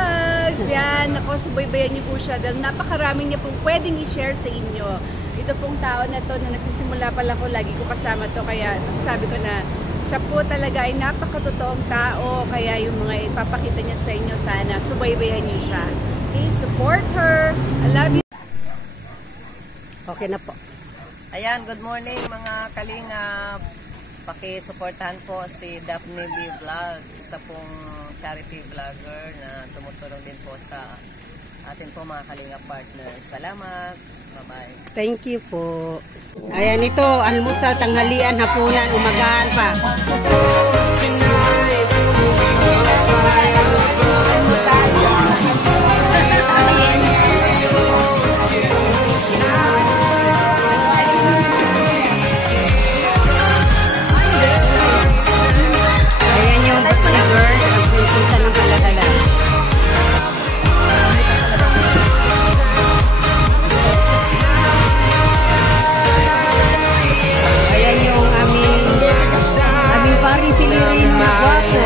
Vlogs! Yan, ako, subaybayan niyo po siya dahil napakarami niya pong pwedeng i-share sa inyo. Ito pong tao na to na nagsisimula pa lang ko, lagi ko kasama to, kaya sabi ko na siya po talaga ay napakatotoong tao, kaya yung mga ipapakita niya sa inyo, sana subaybayan niyo siya. Okay, support her. I love you. Okay na po. Ayan, good morning mga kalingap. Paki-suportahan po si Daphne B. Vlogs, isa pong charity vlogger na tumutulong din po sa atin po mga kalingap partners. Salamat. Bye-bye. Thank you po. Ayan, ito, almusal, tanghalian, hapunan, umagahan pa. Ayan yung vlogger, ang prinsesa ng Hala-Hala. Paring silirin na guwapo.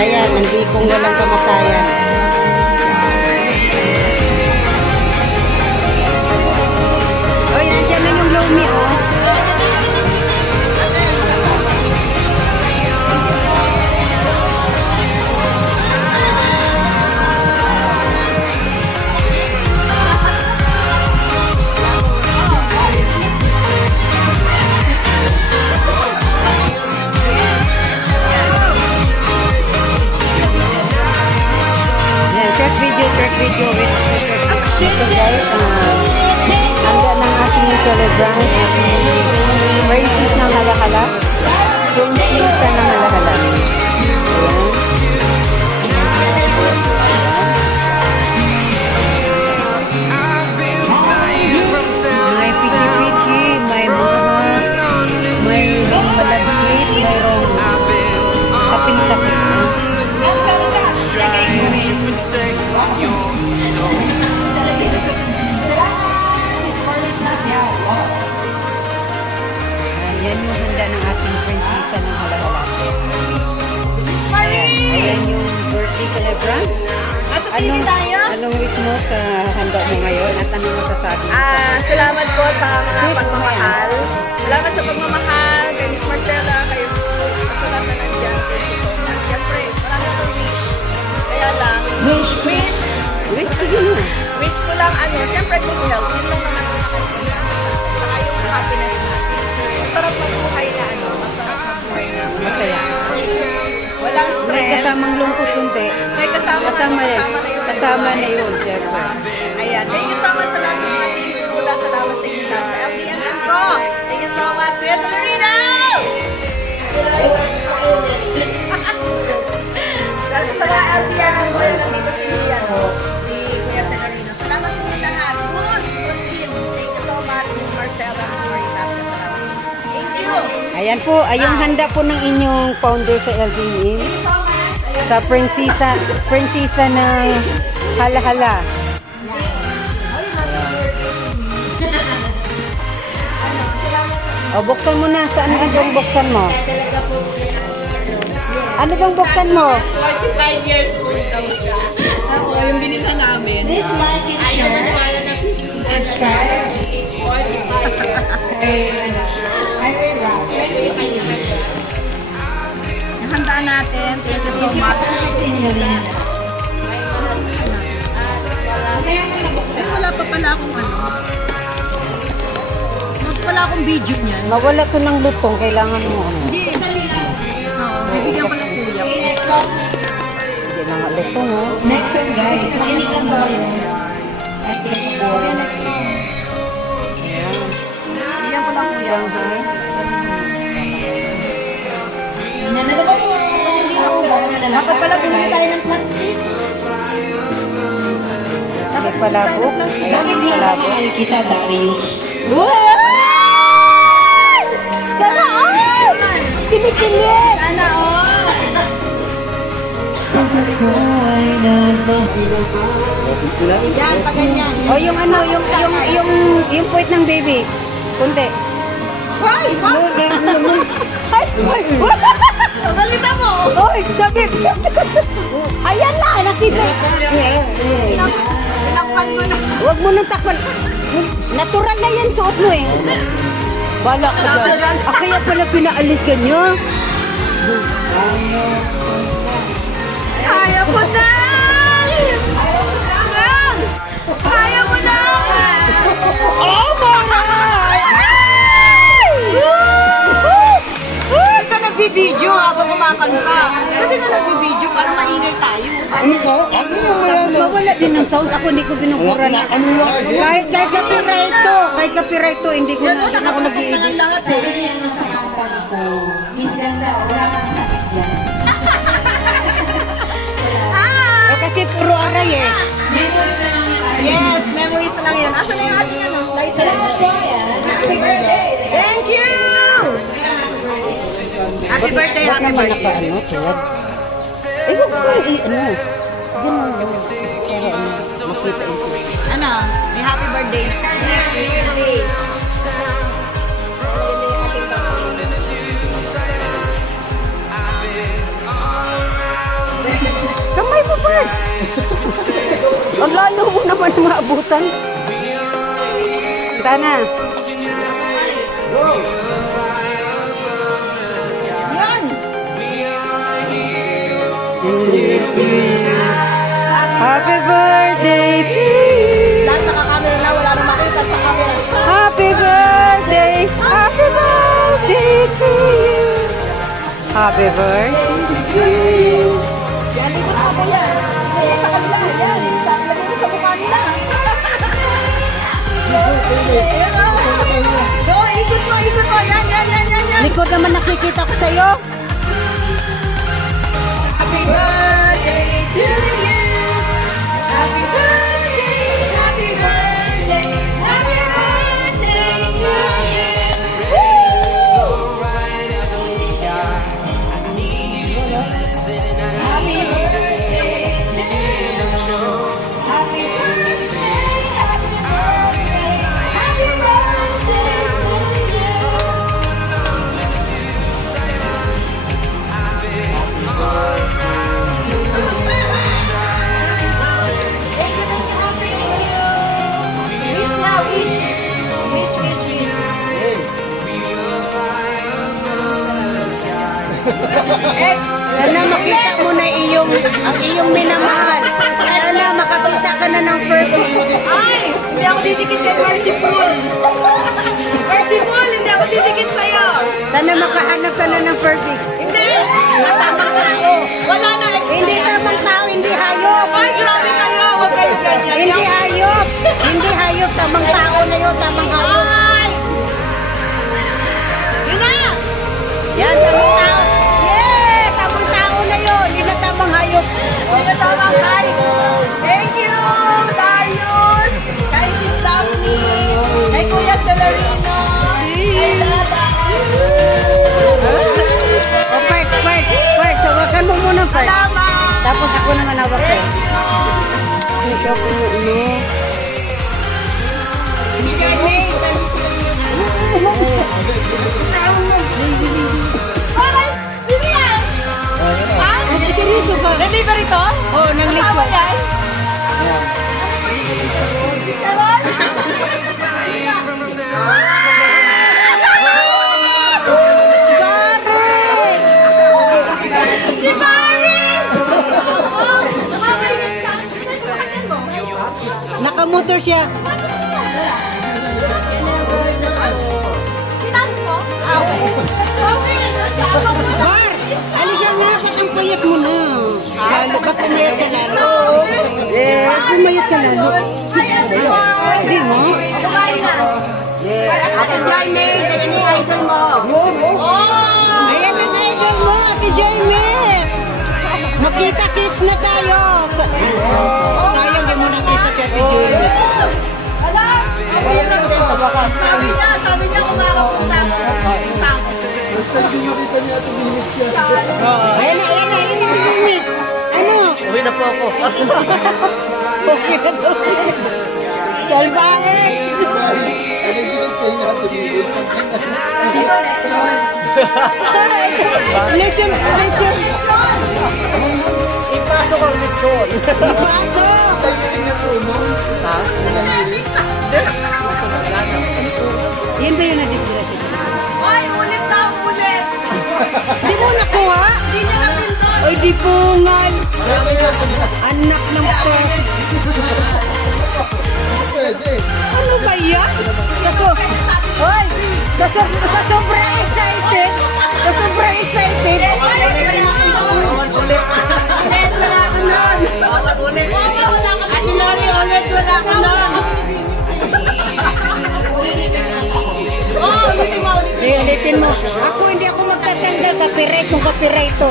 Ayan, hindi kong walang kamatayan. Oy, nandiyan na yung Lomi, oh. Short video with ito guys, handa ng ating celebrant, princess ng Hala-Hala, prinsesa ng Hala-Hala. May pichi-pichi, may mahal, may malagkit, mayroong sapin-sapin. Ayan yung handa ng ating prinsesa ng Hala-Hala. Ayan yung birthday celebrant. Anong wish mo sa handa mo ngayon at anong masasabi mo? Salamat po sa mga pagmamahal. Salamat sa pagmamahal kay Miss Marcela, kay Rose, sa lahat na nandiyan. Thank you so much. Siyempre, marami akong wish. Kaya lang, wish ko lang siyempre good health. Yun lang naman ang nakakita. Saka yung happiness natin. Masarap mabuhay na masaya. Walang stress. May kasamang lungkot kunti. May kasama na yun, siyempre. Ayan. Thank you so much sa lahat ng mga team. Salamat sa inyo sa LDNM ko. Thank you so much. Kuya Severino! Sa mga LDNM ko, nandito si Kuya Severino. Salamat sa inyo lahat. Thank you so much, Miss Marcela, Miss Marita. Thank you. Ayan po, ayong handa po ng inyong founder sa LDN. Sa prinsesa ng Hala-Hala. O, buksan mo na. Saan ang bang buksan mo? Ano bang buksan mo? 45 years old daw siya. Ako, yung binita namin. This life is ayaw na naman na yung handaan natin. Thank you so much. Wala pa pala akong wala akong video niyan. Mawala to ng lutong, kailangan mo ano. Hindi. Bibigyan ko ng kuya. Hindi na nga lutong, oh. Next one, guys. Instant dollars. Bibigyan ko lang kuya. Dapat pala bumili tayo ng plastic. Nagpalabok. Ayan, nagpalabok. Kita, Darius. Sana all! Kinikilig! Sana all! Yan, pag ganyan. O yung ano, yung puwit ng baby. Kunti. Hoy! Ay, ay, Pagalita mo! Oy, sabi. Ayan na, nakita. Tinakpan mo na. Huwag mo nang takpan. Natural na yan suot mo eh. Balak ka dyan. Kaya pala pinaalis ka niyo. Kaya mo na! Kaya mo na! Oh my God! Ba't ka nagbibideo habang kumakanta? Ba't ka nagbibideo? Parang maingay tayo. Mawala din ng sound. Ako hindi ko binubura na. Kahit copyright to, hindi ko na ako nag-i-edit. Lahat eh. O kasi puro aray eh. Yes, memories na lang yun. Asa na yung ating ano? Lighter. Thank you! Happy birthday, Ba't happy naman birthday. naka-ano, suwad? Eh, huwag ko i-ano. Diyan mo, para makita ito. Ano? May happy birthday. Happy birthday. Kamay mo, Pards! Ang layo mo naman ang maabutan. Kita na. Yan! Happy birthday to you. Lahat nakakamera na, wala na makita sa camera. Happy birthday. Happy birthday to you. Happy birthday to you. Yan, ikot mo po yan. Ikot mo sa kanila. Yan, lagay mo sa mukha nila. Go, ikot mo, ikot mo. Yan, yan, yan, yan, yan. Likod naman nakikita ko sa'yo. Happy birthday to you. Happy birthday, happy birthday, happy birthday to you. Woo! Happy birthday to you. Happy birthday, happy birthday, happy birthday Wish na, wish. Wish, wish, wish. Sana makita mo na ang iyong minamahal. Sana makakita ka na ng perfect. Ay! Hindi ako didikit kay Merciful. Merciful, hindi ako didikit sa'yo. Sana makahanap ka na ng perfect. Hindi! Natamang tao. Wala na Hindi tamang tao, hindi hayop. Ay, grabe kayo. Huwag kayo ganyan. Hindi hayop. Hindi hayop. Tamang tao na yun. Tamang hayop. Ay! Yun na! Yan, tamang tao. Yeah! Tamang tao na yun. Hindi na tamang hayop. Huwag na tamang tayo. Thank you, Darius. Kay Sis Daphne. Kay Kuya Celerino. Kay Dada. O, Park. Hawakan mo muna, Park. Salamat. Tapos ako naman hawak ko. Ano siya po mo ulo? Alright, sino yan? Ha? Seryoso ba? Delivery to? Oo, ng lechon. Kasama yan? Sharon? Si Barry! Nakakainis ka. Sasakyan mo? Nakamotor siya. pumayat ka lalo. Pumayat ka lalo. Hindi mo? Ate Jaime, yung idol mo. Ayan ang idol mo, Ate Jaime. Makita-kits na tayo. Sayang di mo nakita si Ate Jaime. Sabi niya kumakapunta. Ayan na, Ate Jaime. Ano? Uwi na po ako. Okay na to. Salbahe. Lechon. Ipasok ang lechon. Yan ba yung nadisgrasya? Ay, ulit na, ulit. Di mo nakuha? Hindi niya napindot. Ay, di pungal. Anak ng po. Ano ba yan? Hoy, sa sobrang excited. Sa sobrang excited. Ulit, wala ka nun. Ate Lori, ulit, wala ka nun. Ulitin mo, ulitin. Sige, ulitin mo. Ako hindi ako magtatanggal. Copyright kung copyright to.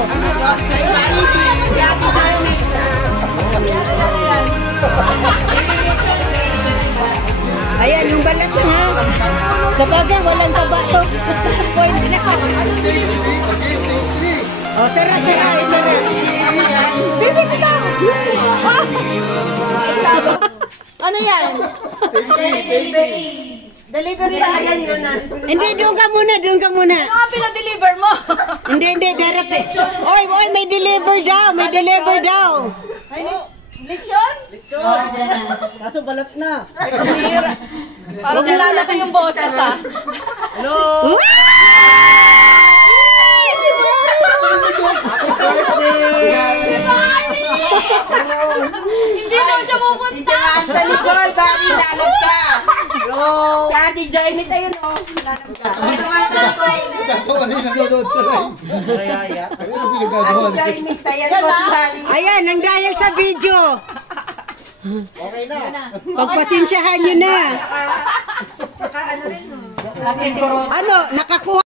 Ayan, yung balat mo ha. Sabagay, walang taba to. Pwede na. O, sara. Bibisita! Ano yan? Delivery na yan yun. Hindi, doon ka muna. Ano nga pinadeliver mo? Hindi, direct. Oy, may deliver daw. Ay, lechon? Kaso balat na. Parang kilala ko yung boses ha. Hello! Hindi daw siya pupunta. Sa Nicole, bakit nanap ka? Hello! Si Ate Jaime tayo, no? Nanap ka. Tatawa rin nanonood sa live. Kaya. Ano pinagagawa Ate Jaime tayo, Nicole. Ayan, ang dahil sa video. Okay na. Pagpasensyahan nyo na. Ano, nakakuha.